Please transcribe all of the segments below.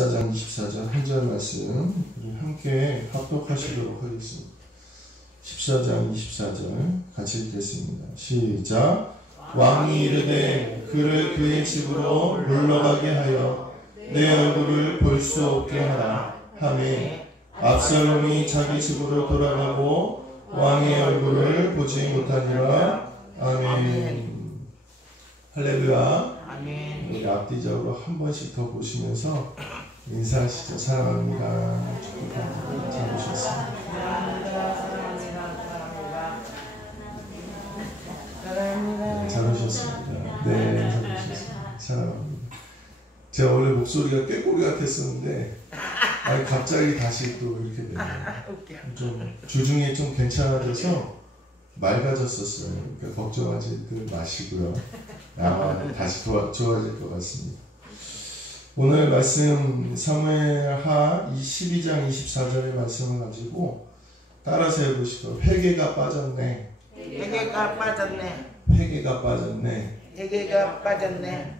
14장 24절 한 절 말씀 함께 합독하시도록 하겠습니다. 14장 24절 같이 읽겠습니다. 시작. 왕이 이르되 그를 그의 집으로 물러가게 하여 내 얼굴을 볼 수 없게 하라 하매 압살롬이 자기 집으로 돌아가고 왕의 얼굴을 보지 못하니라. 아멘. 할렐루야. 우리 앞뒤적으로 한 번씩 더 보시면서 인사하시죠. 사랑합니다. 축복합니다. 잘 보셨습니다. 잘 오셨습니다. 네, 잘 오셨습니다. 사랑합니다. 제가 원래 목소리가 꾀꼬리 같았었는데 갑자기 다시 또 이렇게 되네요. 좀 주중에 좀 괜찮아져서 맑아졌었어요. 그러니까 걱정하지 마시고요. 아마 다시 좋아질 것 같습니다. 오늘 말씀 사무엘하 22장 24절의 말씀을 가지고 따라서 해보시고 회개가 빠졌네. 회개가 빠졌네. 회개가 빠졌네. 회개가 빠졌네.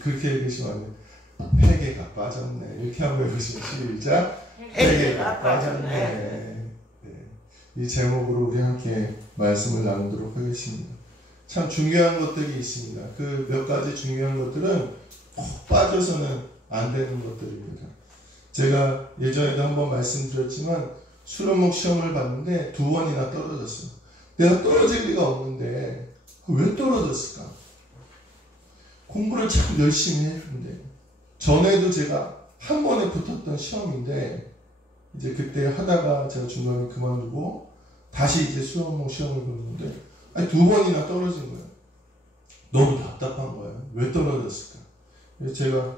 그렇게 읽으시면 안 돼요. 회개가 빠졌네. 이렇게 한번 해보시죠. 시작. 회개가 빠졌네. 이 제목으로 우리 함께 말씀을 나누도록 하겠습니다. 참 중요한 것들이 있습니다. 그 몇 가지 중요한 것들은 꼭 빠져서는 안 되는 것들입니다. 제가 예전에도 한번 말씀드렸지만 수련목 시험을 봤는데 2번이나 떨어졌어요. 내가 떨어질 리가 없는데 왜 떨어졌을까? 공부를 참 열심히 했는데 전에도 제가 한 번에 붙었던 시험인데 이제 그때 하다가 제가 중간에 그만두고 다시 이제 수험목 시험을 보는데 2번이나 떨어진 거예요. 너무 답답한 거예요. 왜 떨어졌을까? 그래서 제가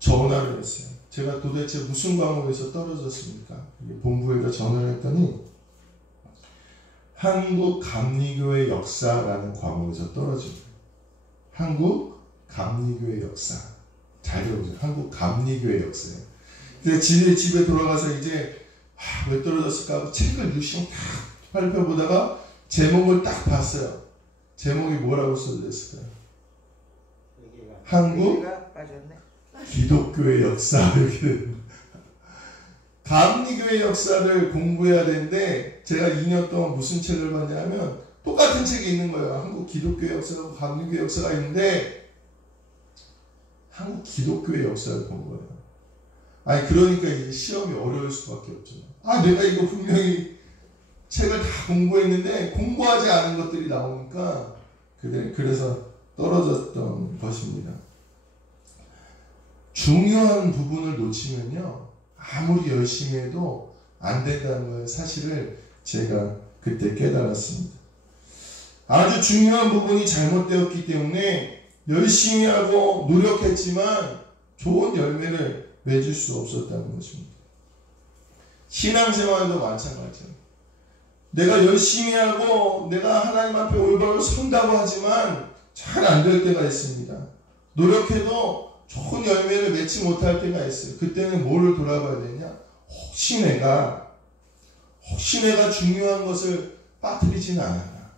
전화를 했어요. 제가 도대체 무슨 과목에서 떨어졌습니까? 본부에다 전화를 했더니 한국 감리교의 역사라는 과목에서 떨어진 거예요. 한국 감리교의 역사. 잘 들어보세요. 한국 감리교의 역사예요. 그래서 집에 돌아가서 이제 왜 떨어졌을까 하고 책을 유심히 딱 살펴보다가 제목을 딱 봤어요. 제목이 뭐라고 써져 있을까요? 한국 기독교의 역사. 이렇게 감리교의 역사를 공부해야 되는데 제가 2년 동안 무슨 책을 봤냐면 똑같은 책이 있는 거예요. 한국 기독교의 역사하고 감리교의 역사가 있는데 한국 기독교의 역사를 본 거예요. 그러니까 이제 시험이 어려울 수밖에 없죠. 내가 이거 분명히 책을 다 공부했는데 공부하지 않은 것들이 나오니까 그래서 떨어졌던 것입니다. 중요한 부분을 놓치면요 아무리 열심히 해도 안 된다는 걸 사실을 제가 그때 깨달았습니다. 아주 중요한 부분이 잘못되었기 때문에 열심히 하고 노력했지만 좋은 열매를 맺을 수 없었다는 것입니다. 신앙생활도 마찬가지예요. 내가 열심히 하고 내가 하나님 앞에 올바로 선다고 하지만 잘 안 될 때가 있습니다. 노력해도 좋은 열매를 맺지 못할 때가 있어요. 그때는 뭐를 돌아봐야 되냐? 혹시 내가 중요한 것을 빠뜨리지는 않았나?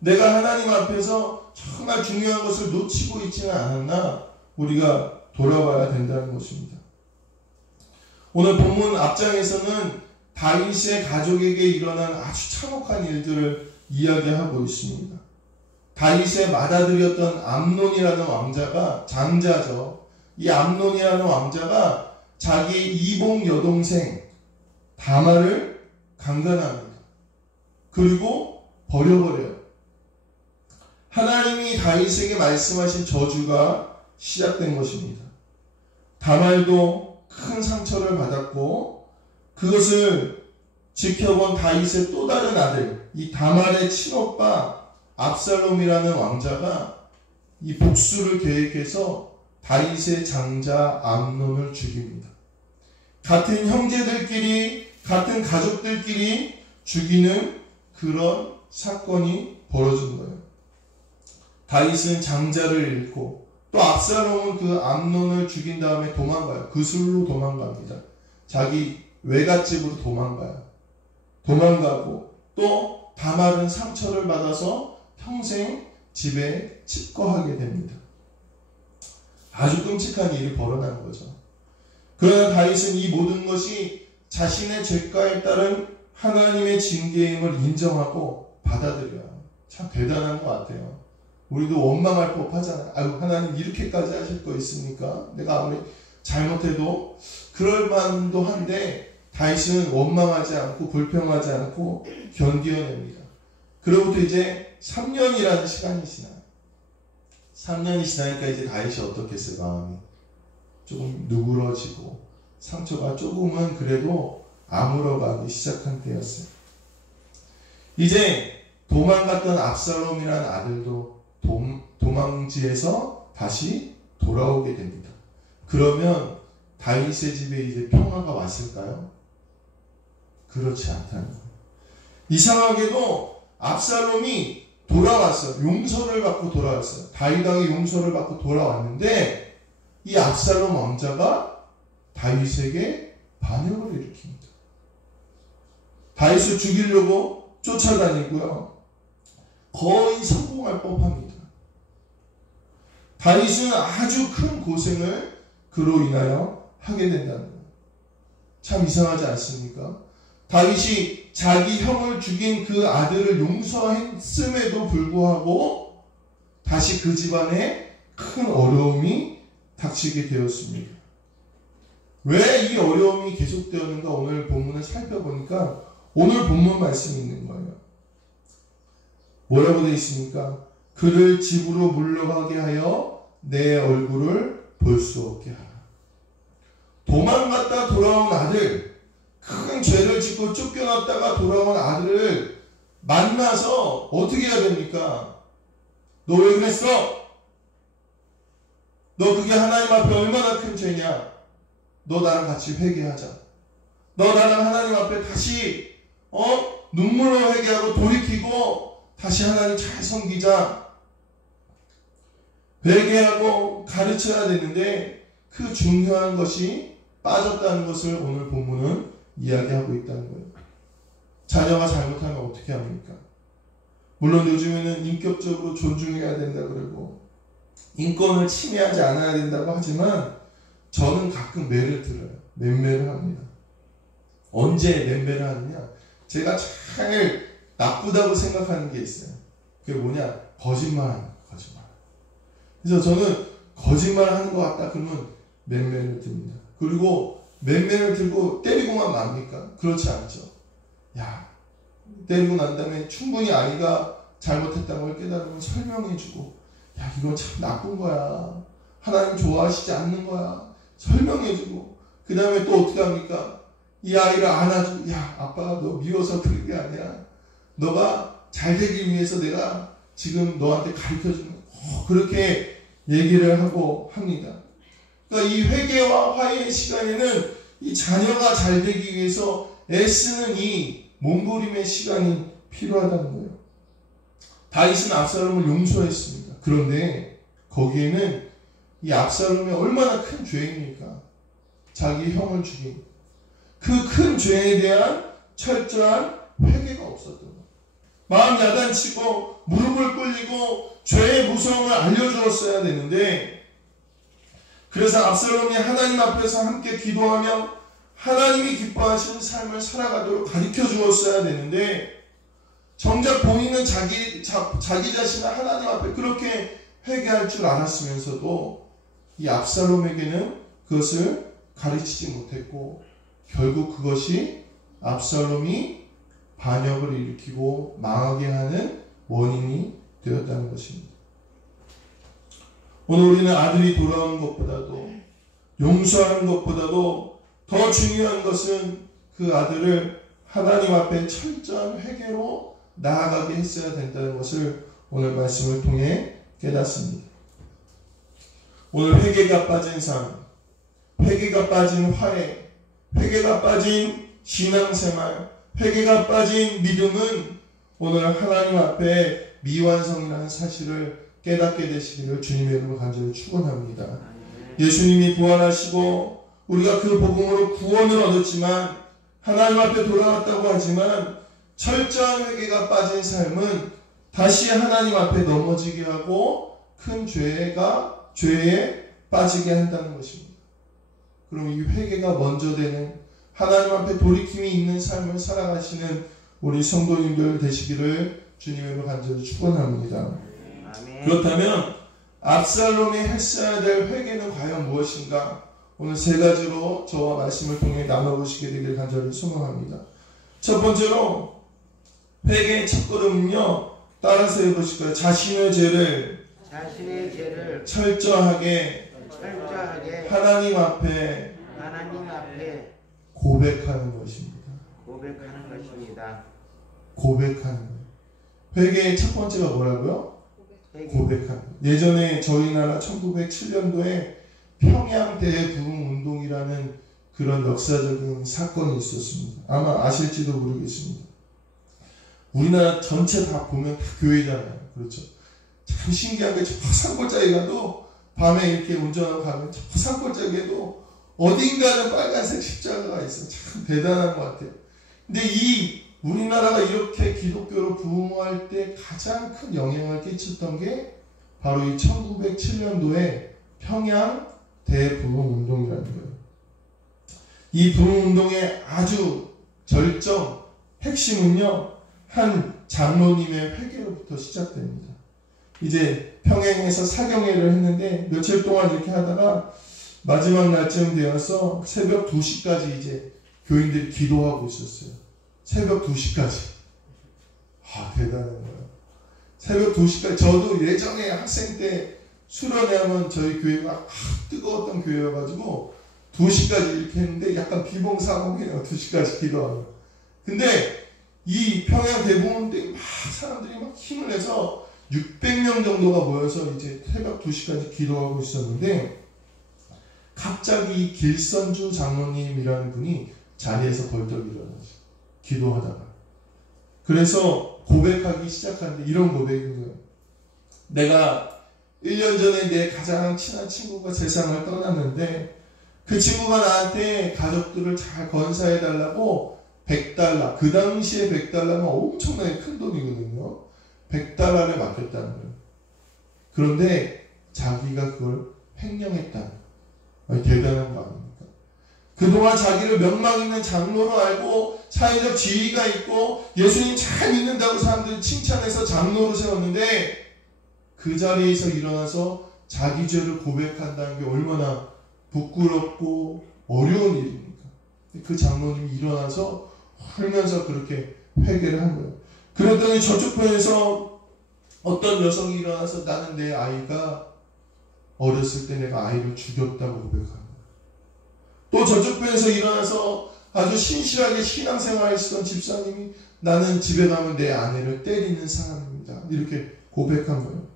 내가 하나님 앞에서 정말 중요한 것을 놓치고 있지는 않았나? 우리가 돌아봐야 된다는 것입니다. 오늘 본문 앞장에서는 다윗의 가족에게 일어난 아주 참혹한 일들을 이야기하고 있습니다. 다윗의 맏아들이었던 암논이라는 왕자가 장자죠. 이 암논이라는 왕자가 자기의 이복 여동생 다말을 강간합니다. 그리고 버려버려요. 하나님이 다윗에게 말씀하신 저주가 시작된 것입니다. 다말도 큰 상처를 받았고 그것을 지켜본 다윗의 또 다른 아들 이 다말의 친오빠 압살롬이라는 왕자가 이 복수를 계획해서 다윗의 장자 암논을 죽입니다. 같은 형제들끼리 같은 가족들끼리 죽이는 그런 사건이 벌어진 거예요. 다윗은 장자를 잃고 또 압살롬은 그 암논을 죽인 다음에 도망가요. 그술로 도망갑니다. 자기 외갓집으로 도망가고 또 다말은 상처를 받아서 평생 집에 칩거하게 됩니다. 아주 끔찍한 일이 벌어난 거죠. 그러나 다윗은 이 모든 것이 자신의 죄가에 따른 하나님의 징계임을 인정하고 받아들여요. 참 대단한 것 같아요. 우리도 원망할 법하잖아요. 아유, 하나님 이렇게까지 하실 거 있습니까? 내가 아무리 잘못해도 그럴 만도 한데 다윗은 원망하지 않고 불평하지 않고 견디어냅니다. 그로부터 이제 3년이라는 시간이 지나요. 3년이 지나니까 이제 다윗이 어떻겠어요? 마음이 조금 누그러지고 상처가 조금은 그래도 아물어가기 시작한 때였어요. 이제 도망갔던 압살롬이라는 아들도 도망지에서 다시 돌아오게 됩니다. 그러면 다윗의 집에 이제 평화가 왔을까요? 그렇지 않다는 거예요. 이상하게도 압살롬이 돌아왔어요. 용서를 받고 돌아왔어요. 다윗왕의 용서를 받고 돌아왔는데 이 압살롬 왕자가 다윗에게 반역을 일으킵니다. 다윗을 죽이려고 쫓아다니고요. 거의 성공할 법합니다. 다윗은 아주 큰 고생을 그로 인하여 하게 된다는 거예요. 참 이상하지 않습니까? 다윗이 자기 형을 죽인 그 아들을 용서했음에도 불구하고 다시 그 집안에 큰 어려움이 닥치게 되었습니다. 왜 이 어려움이 계속되었는가 오늘 본문을 살펴보니까 오늘 본문 말씀이 있는 거예요. 뭐라고 되어 있습니까? 그를 집으로 물러가게 하여 내 얼굴을 볼 수 없게 하라. 도망갔다 돌아온 아들, 큰 죄를 짓고 쫓겨났다가 돌아온 아들을 만나서 어떻게 해야 됩니까? 너 왜 그랬어? 너 그게 하나님 앞에 얼마나 큰 죄냐? 너 나랑 같이 회개하자. 너 나랑 하나님 앞에 다시 눈물로 회개하고 돌이키고 다시 하나님 잘 섬기자. 회개하고 가르쳐야 되는데 그 중요한 것이 빠졌다는 것을 오늘 본문은 이야기하고 있다는 거예요. 자녀가 잘못하면 어떻게 합니까? 물론 요즘에는 인격적으로 존중해야 된다 그러고 인권을 침해하지 않아야 된다고 하지만 저는 가끔 매를 들어요. 맴매를 합니다. 언제 맴매를 하느냐? 제가 잘 나쁘다고 생각하는 게 있어요. 그게 뭐냐? 거짓말하는 거예요. 거짓말. 그래서 저는 거짓말하는 것 같다 그러면 맴매를 듭니다. 그리고 맴매를 들고 때리고만 맙니까? 그렇지 않죠. 야, 때리고 난 다음에 충분히 아이가 잘못했다는 걸 깨달으면 설명해주고, 야, 이건 참 나쁜 거야. 하나님 좋아하시지 않는 거야. 설명해주고, 그 다음에 또 어떻게 합니까? 이 아이를 안아주고, 야, 아빠가 너 미워서 그런 게 아니야. 너가 잘 되기 위해서 내가 지금 너한테 가르쳐주는 거야. 그렇게 얘기를 하고 합니다. 그러니까 이 회개와 화해의 시간에는 이 자녀가 잘 되기 위해서 애쓰는 이 몸부림의 시간이 필요하다는 거예요. 다윗은 압살롬을 용서했습니다. 그런데 거기에는 이 압살롬이 얼마나 큰 죄입니까? 자기 형을 죽인 그 큰 죄에 대한 철저한 회개가 없었던 거예요. 마음 야단치고 무릎을 꿇리고 죄의 무서움을 알려주었어야 되는데, 그래서 압살롬이 하나님 앞에서 함께 기도하며 하나님이 기뻐하시는 삶을 살아가도록 가르쳐 주었어야 되는데, 정작 본인은 자기 자신을 하나님 앞에 그렇게 회개할 줄 알았으면서도 이 압살롬에게는 그것을 가르치지 못했고, 결국 그것이 압살롬이 반역을 일으키고 망하게 하는 원인이 되었다는 것입니다. 오늘 우리는 아들이 돌아오는 것보다도, 용서하는 것보다도 더 중요한 것은 그 아들을 하나님 앞에 철저한 회개로 나아가게 했어야 된다는 것을 오늘 말씀을 통해 깨닫습니다. 오늘 회개가 빠진 삶, 회개가 빠진 화해, 회개가 빠진 신앙생활, 회개가 빠진 믿음은 오늘 하나님 앞에 미완성이라는 사실을 깨닫게 되시기를 주님의 이름으로 간절히 축원합니다. 예수님이 부활하시고 우리가 그 복음으로 구원을 얻었지만, 하나님 앞에 돌아왔다고 하지만 철저한 회개가 빠진 삶은 다시 하나님 앞에 넘어지게 하고 큰 죄에 빠지게 한다는 것입니다. 그럼 이 회개가 먼저 되는 하나님 앞에 돌이킴이 있는 삶을 살아가시는 우리 성도님들 되시기를 주님으로 간절히 축원합니다. 그렇다면 압살롬이 했어야 될 회개는 과연 무엇인가? 오늘 세 가지로 저와 말씀을 통해 나눠보시게 되길 간절히 소망합니다. 첫 번째로 회개의 첫 걸음은요, 따라서 해보실까요? 자신의 죄를 철저하게 하나님 앞에 고백하는 것입니다. 고백하는 거예요. 회개의 첫 번째가 뭐라고요? 고백하는. 예전에 저희 나라 1907년도에 평양 대부흥 운동이라는 그런 역사적인 사건이 있었습니다. 아마 아실지도 모르겠습니다. 우리나라 전체 다 보면 다 교회잖아요. 그렇죠? 참 신기한 게 저 산골짜기 가도 밤에 이렇게 운전하고 가면 저 산골짜기에도 어딘가는 빨간색 십자가가 있어요. 참 대단한 것 같아요. 근데 이 우리나라가 이렇게 기독교로 부흥할 때 가장 큰 영향을 끼쳤던 게 바로 이 1907년도에 평양 대부흥 운동이라는 거예요. 이 부흥 운동의 아주 절정, 핵심은요, 한 장로님의 회개로부터 시작됩니다. 이제 평양에서 사경회를 했는데 며칠 동안 이렇게 하다가 마지막 날쯤 되어서 새벽 2시까지 이제 교인들이 기도하고 있었어요. 새벽 2시까지. 대단한 거예요. 새벽 2시까지. 저도 예전에 학생 때 수련회 하면 저희 교회가 뜨거웠던 교회여가지고 2시까지 이렇게 했는데 약간 비몽사몽해요. 2시까지 기도하면. 근데 이 평양 대부흥 때 막 사람들이 막 힘을 내서 600명 정도가 모여서 이제 새벽 2시까지 기도하고 있었는데 갑자기 길선주 장로님이라는 분이 자리에서 벌떡 일어나죠. 기도하다가. 그래서 고백하기 시작하는데 이런 고백인 거예요. 내가 1년 전에 내 가장 친한 친구가 세상을 떠났는데 그 친구가 나한테 가족들을 잘 건사해달라고 100달러, 그 당시에 100달러면 엄청나게 큰 돈이거든요. 100달러를 맡겼다는 거예요. 그런데 자기가 그걸 횡령했다는 거예요. 대단한 거 아닙니까? 그동안 자기를 명망 있는 장로로 알고 사회적 지위가 있고 예수님 잘 믿는다고 사람들이 칭찬해서 장로로 세웠는데 그 자리에서 일어나서 자기 죄를 고백한다는 게 얼마나 부끄럽고 어려운 일입니까? 그 장로님이 일어나서 울면서 그렇게 회개를 한 거예요. 그랬더니 저쪽 편에서 어떤 여성이 일어나서 나는 내 아이가 어렸을 때 내가 아이를 죽였다고 고백한 거예요. 또 저쪽 편에서 일어나서 아주 신실하게 신앙생활을 했던 집사님이 나는 집에 가면 내 아내를 때리는 사람입니다. 이렇게 고백한 거예요.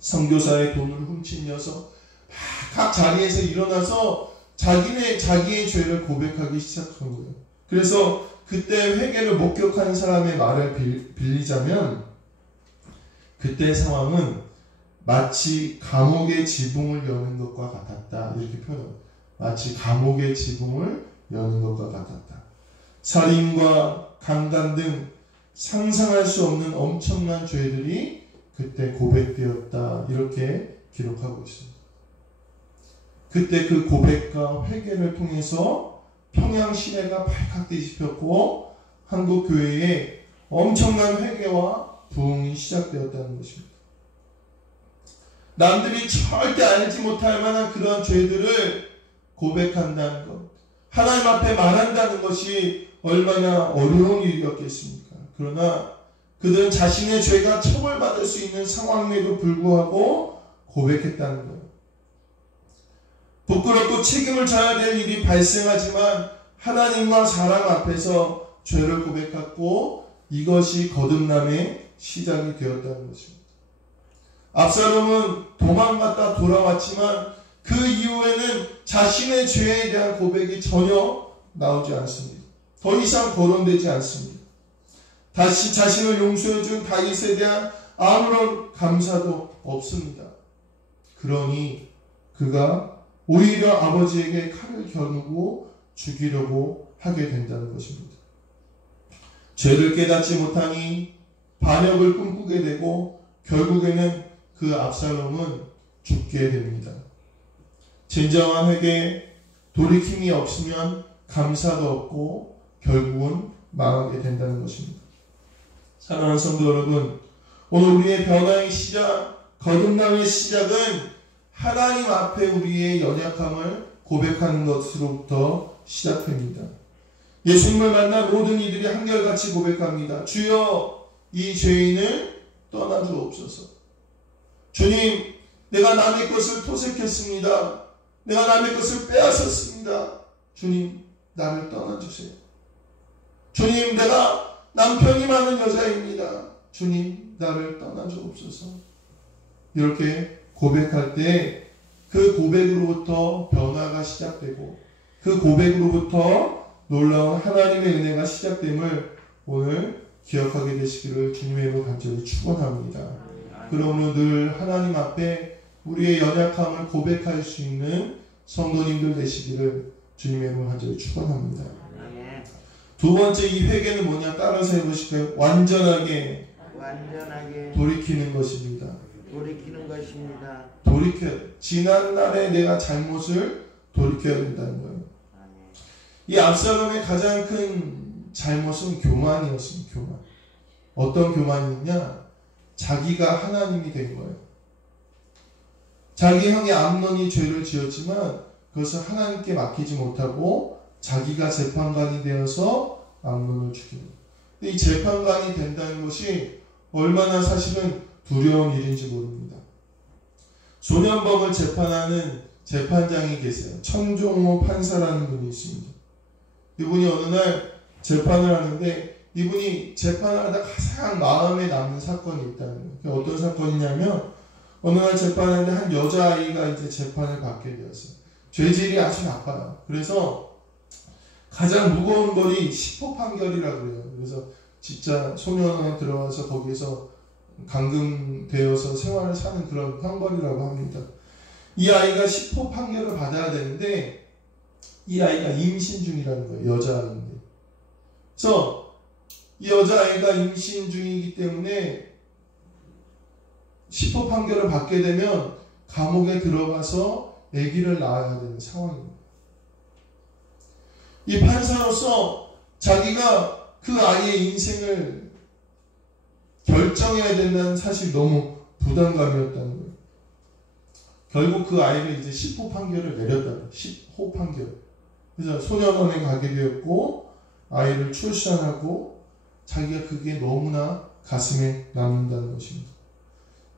선교사의 돈을 훔친 녀석, 각 자리에서 일어나서 자기의 죄를 고백하기 시작한 거예요. 그래서 그때 회개를 목격하는 사람의 말을 빌리자면 그때 상황은 마치 감옥의 지붕을 여는 것과 같았다. 이렇게 표현합니다. 마치 감옥의 지붕을 여는 것과 같았다. 살인과 강간 등 상상할 수 없는 엄청난 죄들이 그때 고백되었다. 이렇게 기록하고 있습니다. 그때 그 고백과 회개를 통해서 평양 시내가 발칵 뒤집혔고 한국 교회에 엄청난 회개와 부흥이 시작되었다는 것입니다. 남들이 절대 알지 못할 만한 그런 죄들을 고백한다는 것, 하나님 앞에 말한다는 것이 얼마나 어려운 일이었겠습니까? 그러나 그들은 자신의 죄가 처벌받을 수 있는 상황에도 불구하고 고백했다는 것. 부끄럽고 책임을 져야 될 일이 발생하지만 하나님과 사람 앞에서 죄를 고백했고 이것이 거듭남의 시작이 되었다는 것입니다. 압살롬은 도망갔다 돌아왔지만 그 이후에는 자신의 죄에 대한 고백이 전혀 나오지 않습니다. 더 이상 거론되지 않습니다. 다시 자신을 용서해준 다윗에 대한 아무런 감사도 없습니다. 그러니 그가 오히려 아버지에게 칼을 겨누고 죽이려고 하게 된다는 것입니다. 죄를 깨닫지 못하니 반역을 꿈꾸게 되고 결국에는 그 압살롬은 죽게 됩니다. 진정한 회개, 돌이킴이 없으면 감사도 없고 결국은 망하게 된다는 것입니다. 사랑하는 성도 여러분, 오늘 우리의 변화의 시작, 거듭남의 시작은 하나님 앞에 우리의 연약함을 고백하는 것으로부터 시작됩니다. 예수님을 만난 모든 이들이 한결같이 고백합니다. 주여, 이 죄인을 떠나주옵소서. 주님, 내가 남의 것을 토색했습니다. 내가 남의 것을 빼앗았습니다. 주님, 나를 떠나주세요. 주님, 내가 남편이 많은 여자입니다. 주님, 나를 떠나주옵소서. 이렇게 고백할 때 그 고백으로부터 변화가 시작되고 그 고백으로부터 놀라운 하나님의 은혜가 시작됨을 오늘 기억하게 되시기를 주님의 이름으로 간절히 축원합니다. 그러므로 늘 하나님 앞에 우리의 연약함을 고백할 수 있는 성도님들 되시기를 주님의 이름으로 간절히 축원합니다. 두 번째 이 회개는 뭐냐? 따라서 해보실까요? 완전하게 돌이키는 것입니다. 돌이키는 것입니다. 지난날에 내가 잘못을 돌이켜야 된다는 거예요. 이 압살롬의 가장 큰 잘못은 교만이었습니다. 교만. 어떤 교만이냐? 자기가 하나님이 된 거예요. 자기 형의 암논이 죄를 지었지만 그것을 하나님께 맡기지 못하고 자기가 재판관이 되어서 암논을 죽이는 거예요. 근데 이 재판관이 된다는 것이 얼마나 사실은 두려운 일인지 모릅니다. 소년범을 재판하는 재판장이 계세요. 천종호 판사라는 분이 있습니다. 이분이 어느 날 재판을 하는데 이분이 재판을 하다 가장 마음에 남는 사건이 있다는 거예요. 어떤 사건이냐면 어느 날 재판하는데 한 여자아이가 이제 재판을 받게 되었어요. 죄질이 아주 나빠요. 그래서 가장 무거운 벌이 10호 판결이라고 그래요. 그래서 진짜 소년원에 들어가서 거기에서 감금되어서 생활을 사는 그런 형벌이라고 합니다. 이 아이가 10호 판결을 받아야 되는데 이 아이가 임신 중이라는 거예요. 여자아이인데. 그래서 이 여자아이가 임신 중이기 때문에 10호 판결을 받게 되면 감옥에 들어가서 아기를 낳아야 되는 상황입니다. 이 판사로서 자기가 그 아이의 인생을 결정해야 된다는 사실이 너무 부담감이었다는 거예요. 결국 그 아이를 이제 10호 판결을 내렸다. 10호 판결. 그래서 소년원에 가게 되었고 아이를 출산하고 자기가 그게 너무나 가슴에 남는다는 것입니다.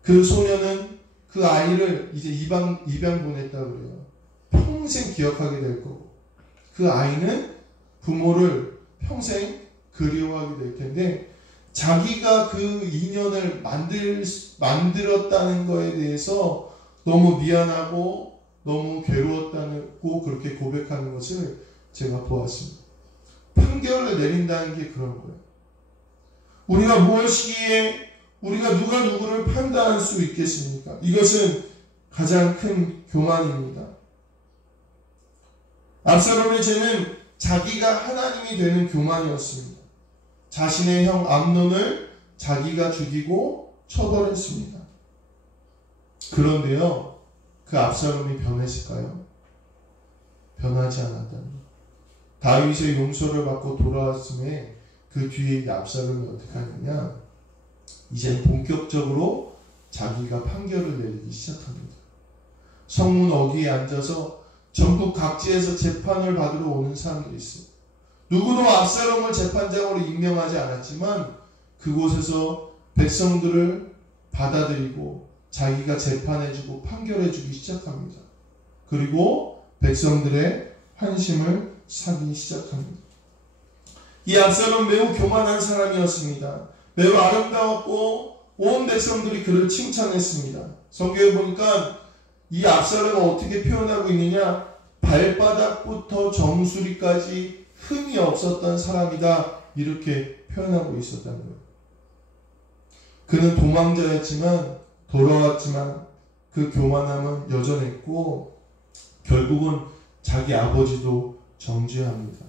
그 소년은 그 아이를 이제 입양 보냈다고 그래요. 평생 기억하게 될 거고 그 아이는 부모를 평생 그리워하게 될 텐데 자기가 그 인연을 만들었다는 거에 대해서 너무 미안하고 너무 괴로웠다고 그렇게 고백하는 것을 제가 보았습니다. 판결을 내린다는 게 그런 거예요. 우리가 무엇이기에 우리가 누가 누구를 판단할 수 있겠습니까? 이것은 가장 큰 교만입니다. 압살롬의 죄는 자기가 하나님이 되는 교만이었습니다. 자신의 형 암논을 자기가 죽이고 처벌했습니다. 그런데요, 그 압살롬이 변했을까요? 변하지 않았다는 거예요. 다윗의 용서를 받고 돌아왔음에 그 뒤에 이 압살롬이 어떻게 하느냐? 이제 본격적으로 자기가 판결을 내리기 시작합니다. 성문 어귀에 앉아서 전국 각지에서 재판을 받으러 오는 사람들이 있어요. 누구도 압살롬을 재판장으로 임명하지 않았지만 그곳에서 백성들을 받아들이고 자기가 재판해주고 판결해주기 시작합니다. 그리고 백성들의 환심을 사기 시작합니다. 이 압살롬 매우 교만한 사람이었습니다. 매우 아름다웠고 온 백성들이 그를 칭찬했습니다. 성경에 보니까 이 압살롬을 어떻게 표현하고 있느냐? 발바닥부터 정수리까지 흠이 없었던 사람이다. 이렇게 표현하고 있었다는 거예요. 그는 도망자였지만 돌아왔지만 그 교만함은 여전했고 결국은 자기 아버지도 정죄합니다.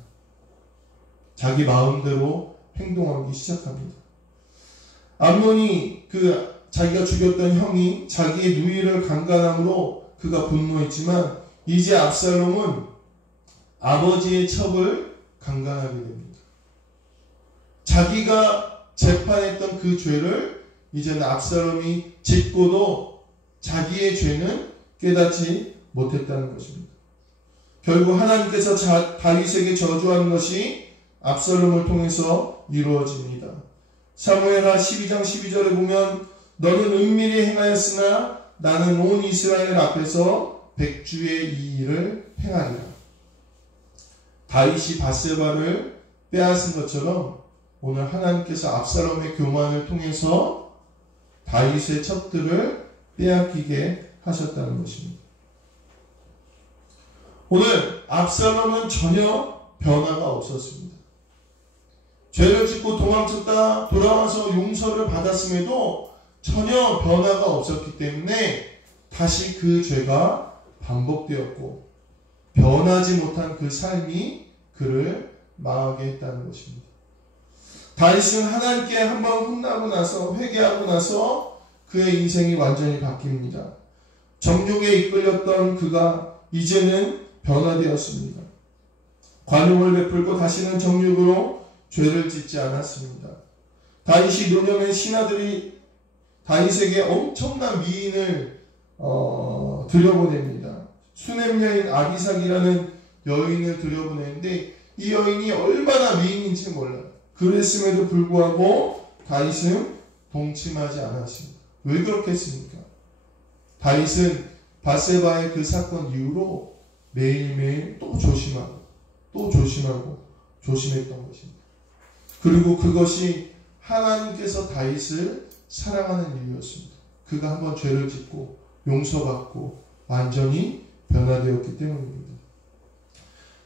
자기 마음대로 행동하기 시작합니다. 암논이 자기가 죽였던 형이 자기의 누이를 강간함으로 그가 분노했지만 이제 압살롬은 아버지의 첩을 강간하게 됩니다. 자기가 재판했던 그 죄를 이제는 압살롬이 짓고도 자기의 죄는 깨닫지 못했다는 것입니다. 결국 하나님께서 다윗에게 저주하는 것이 압살롬을 통해서 이루어집니다. 사무엘하 12장 12절에 보면 너는 은밀히 행하였으나 나는 온 이스라엘 앞에서 백주의 이 일을 행하리라. 다윗이 밧세바를 빼앗은 것처럼 오늘 하나님께서 압살롬의 교만을 통해서 다윗의 첩들을 빼앗기게 하셨다는 것입니다. 오늘 압살롬은 전혀 변화가 없었습니다. 죄를 짓고 도망쳤다 돌아와서 용서를 받았음에도 전혀 변화가 없었기 때문에 다시 그 죄가 반복되었고 변하지 못한 그 삶이 그를 망하게 했다는 것입니다. 다윗은 하나님께 한번 혼나고 나서 회개하고 나서 그의 인생이 완전히 바뀝니다. 정욕에 이끌렸던 그가 이제는 변화되었습니다. 관용을 베풀고 다시는 정욕으로 죄를 짓지 않았습니다. 다윗이 노년의 신하들이 다윗에게 엄청난 미인을 들여보냅니다. 수냄 여인 아비삭이라는 여인을 들여보내는데 이 여인이 얼마나 미인인지 몰라요. 그랬음에도 불구하고 다윗은 동침하지 않았습니다. 왜 그렇겠습니까? 다윗은 밧세바의 그 사건 이후로 매일매일 또 조심하고 또 조심하고 조심했던 것입니다. 그리고 그것이 하나님께서 다윗을 사랑하는 이유였습니다. 그가 한번 죄를 짓고 용서받고 완전히 변화되었기 때문입니다.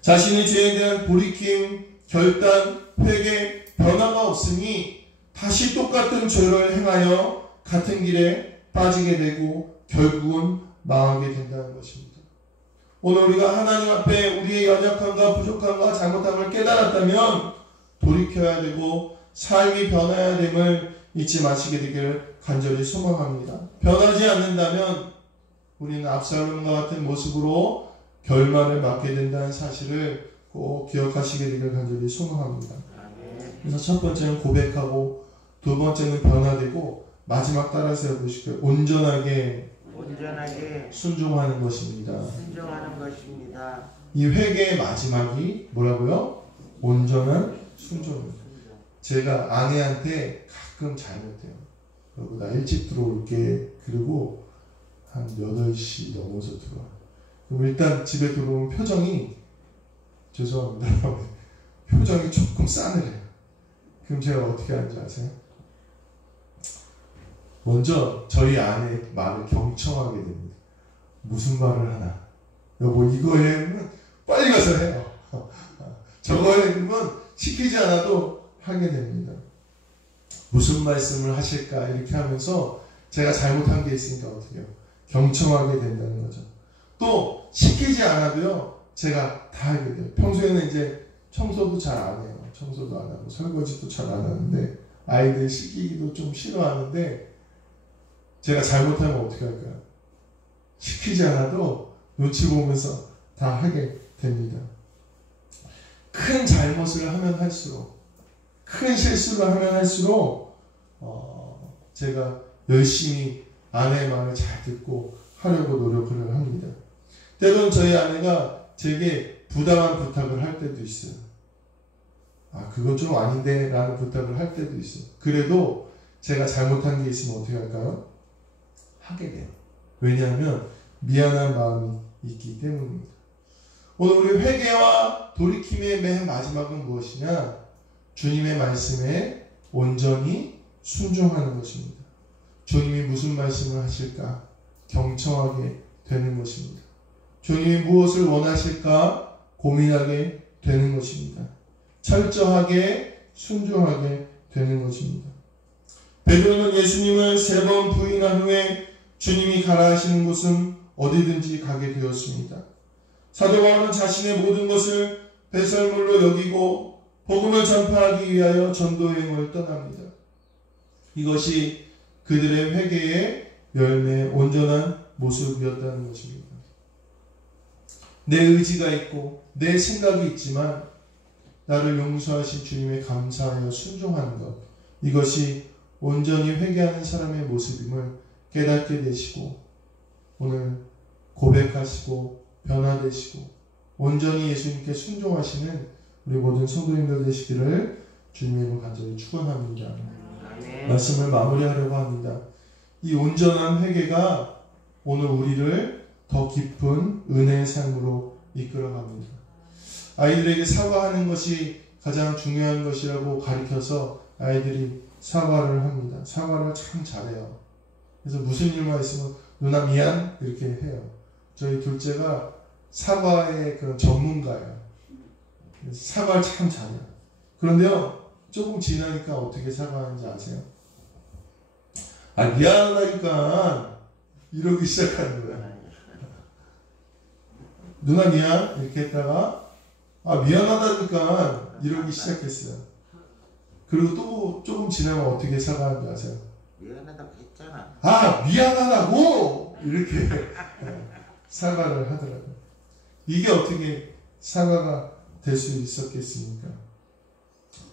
자신의 죄에 대한 돌이킴, 결단, 회개, 변화가 없으니 다시 똑같은 죄를 행하여 같은 길에 빠지게 되고 결국은 망하게 된다는 것입니다. 오늘 우리가 하나님 앞에 우리의 연약함과 부족함과 잘못함을 깨달았다면 돌이켜야 되고 삶이 변해야 됨을 잊지 마시게 되기를 간절히 소망합니다. 변하지 않는다면 우리는 압살롬과 같은 모습으로 결말을 맞게 된다는 사실을 꼭 기억하시게 되기를 간절히 소망합니다. 그래서 첫 번째는 고백하고 두 번째는 변화되고 마지막 따라서 해보시고요. 온전하게 순종하는 것입니다. 순종하는 것입니다. 이 회개의 마지막이 뭐라고요? 온전한 순종입니다. 제가 아내한테 가끔 잘못해요. 그리고 나 일찍 들어올게. 그리고 한 8시 넘어서 들어와. 그럼 일단 집에 들어오면 표정이 죄송합니다. 표정이 조금 싸늘해요. 그럼 제가 어떻게 하는지 아세요? 먼저 저희 아내의 말을 경청하게 됩니다. 무슨 말을 하나? 여보 이거에는 빨리 가서 해요. 저거에는 시키지 않아도 하게 됩니다. 무슨 말씀을 하실까 이렇게 하면서 제가 잘못한 게 있으니까 어떻게 해요? 경청하게 된다는 거죠. 또 시키지 않아도요. 제가 다 하게 돼요. 평소에는 이제 청소도 잘 안 해요. 청소도 안 하고 설거지도 잘 안 하는데 아이들 시키기도 좀 싫어하는데 제가 잘못하면 어떻게 할까요? 시키지 않아도 눈치 보면서 다 하게 됩니다. 큰 잘못을 하면 할수록 큰 실수를 하면 할수록 제가 열심히 아내의 말을 잘 듣고 하려고 노력을 합니다. 때로는 저희 아내가 제게 부당한 부탁을 할 때도 있어요. 그건 좀 아닌데 라는 부탁을 할 때도 있어요. 그래도 제가 잘못한 게 있으면 어떻게 할까요? 하게 돼요. 왜냐하면 미안한 마음이 있기 때문입니다. 오늘 우리 회개와 돌이킴의 맨 마지막은 무엇이냐? 주님의 말씀에 온전히 순종하는 것입니다. 주님이 무슨 말씀을 하실까? 경청하게 되는 것입니다. 주님이 무엇을 원하실까? 고민하게 되는 것입니다. 철저하게 순종하게 되는 것입니다. 베드로는 예수님을 3번 부인한 후에 주님이 가라 하시는 곳은 어디든지 가게 되었습니다. 사도 바울은 자신의 모든 것을 배설물로 여기고 복음을 전파하기 위하여 전도 여행을 떠납니다. 이것이 그들의 회개의 열매의 온전한 모습이었다는 것입니다. 내 의지가 있고 내 생각이 있지만 나를 용서하신 주님에 감사하여 순종하는 것, 이것이 온전히 회개하는 사람의 모습임을 깨닫게 되시고 오늘 고백하시고 변화되시고 온전히 예수님께 순종하시는 우리 모든 성도님들 되시기를 주님의 이름으로 간절히 축원합니다. 말씀을 마무리하려고 합니다. 이 온전한 회개가 오늘 우리를 더 깊은 은혜의 삶으로 이끌어갑니다. 아이들에게 사과하는 것이 가장 중요한 것이라고 가르쳐서 아이들이 사과를 합니다. 사과를 참 잘해요. 그래서 무슨 일만 있으면 누나 미안 이렇게 해요. 저희 둘째가 사과의 그런 전문가예요. 사과를 참 잘해요. 그런데요, 조금 지나니까 어떻게 사과하는지 아세요? 미안하다니까 이러기 시작하는 거예요. 누나 미안 이렇게 했다가 미안하다니까 이러기 시작했어요. 그리고 또 조금 지나면 어떻게 사과하는지 아세요? 미안하다고 했잖아. 미안하다고 이렇게 사과를 하더라고요. 이게 어떻게 사과가 될 수 있었겠습니까?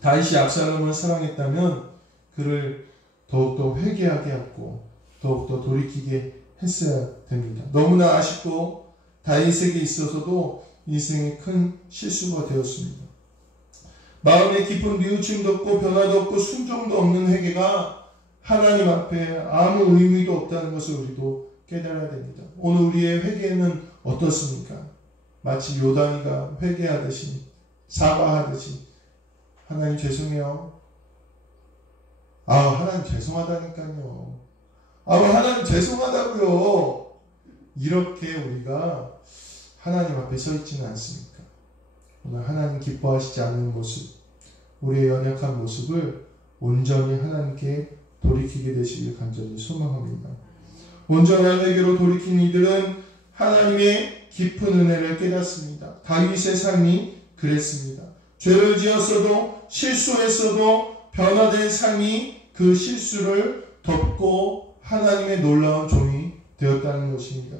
다윗이 압살롬을 사랑했다면 그를 더욱더 회개하게 했고 더욱더 돌이키게 했어야 됩니다. 너무나 아쉽고 다윗에게 있어서도 인생의 큰 실수가 되었습니다. 마음에 깊은 뉘우침도 없고 변화도 없고 순종도 없는 회개가 하나님 앞에 아무 의미도 없다는 것을 우리도 깨달아야 됩니다. 오늘 우리의 회개는 어떻습니까? 마치 요단이가 회개하듯이 사과하듯이 하나님 죄송해요. 하나님 죄송하다니까요. 하나님 죄송하다고요. 이렇게 우리가 하나님 앞에 서 있지는 않습니까? 오늘 하나님 기뻐하시지 않는 모습, 우리의 연약한 모습을 온전히 하나님께 돌이키게 되시길 간절히 소망합니다. 온전한 회개로 돌이킨 이들은 하나님의 깊은 은혜를 깨닫습니다. 다윗의 삶이 그랬습니다. 죄를 지었어도 실수했어도 변화된 삶이 그 실수를 덮고 하나님의 놀라운 종이 되었다는 것입니다.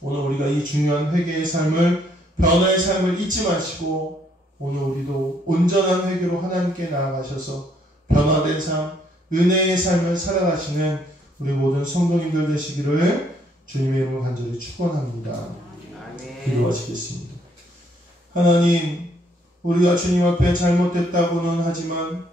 오늘 우리가 이 중요한 회개의 삶을, 변화의 삶을 잊지 마시고 오늘 우리도 온전한 회개로 하나님께 나아가셔서 변화된 삶, 은혜의 삶을 살아가시는 우리 모든 성도님들 되시기를 주님의 이름으로 간절히 축원합니다. 기도하시겠습니다. 하나님, 우리가 주님 앞에 잘못됐다고는 하지만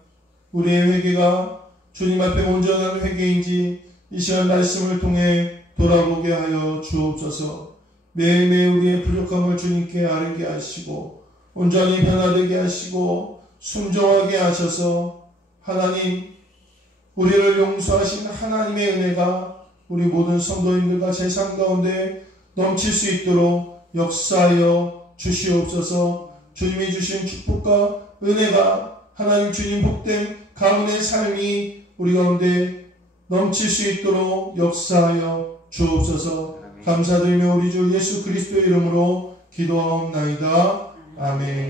우리의 회개가 주님 앞에 온전한 회개인지 이 시간 말씀을 통해 돌아보게 하여 주옵소서. 매일매일 우리의 부족함을 주님께 아뢰게 하시고 온전히 변화되게 하시고 순종하게 하셔서 하나님, 우리를 용서하신 하나님의 은혜가 우리 모든 성도님들과 제 삶 가운데 넘칠 수 있도록 역사하여 주시옵소서. 주님이 주신 축복과 은혜가 하나님 주님 복된 가문의 삶이 우리 가운데 넘칠 수 있도록 역사하여 주옵소서. 감사드리며 우리 주 예수 그리스도의 이름으로 기도하옵나이다. 아멘.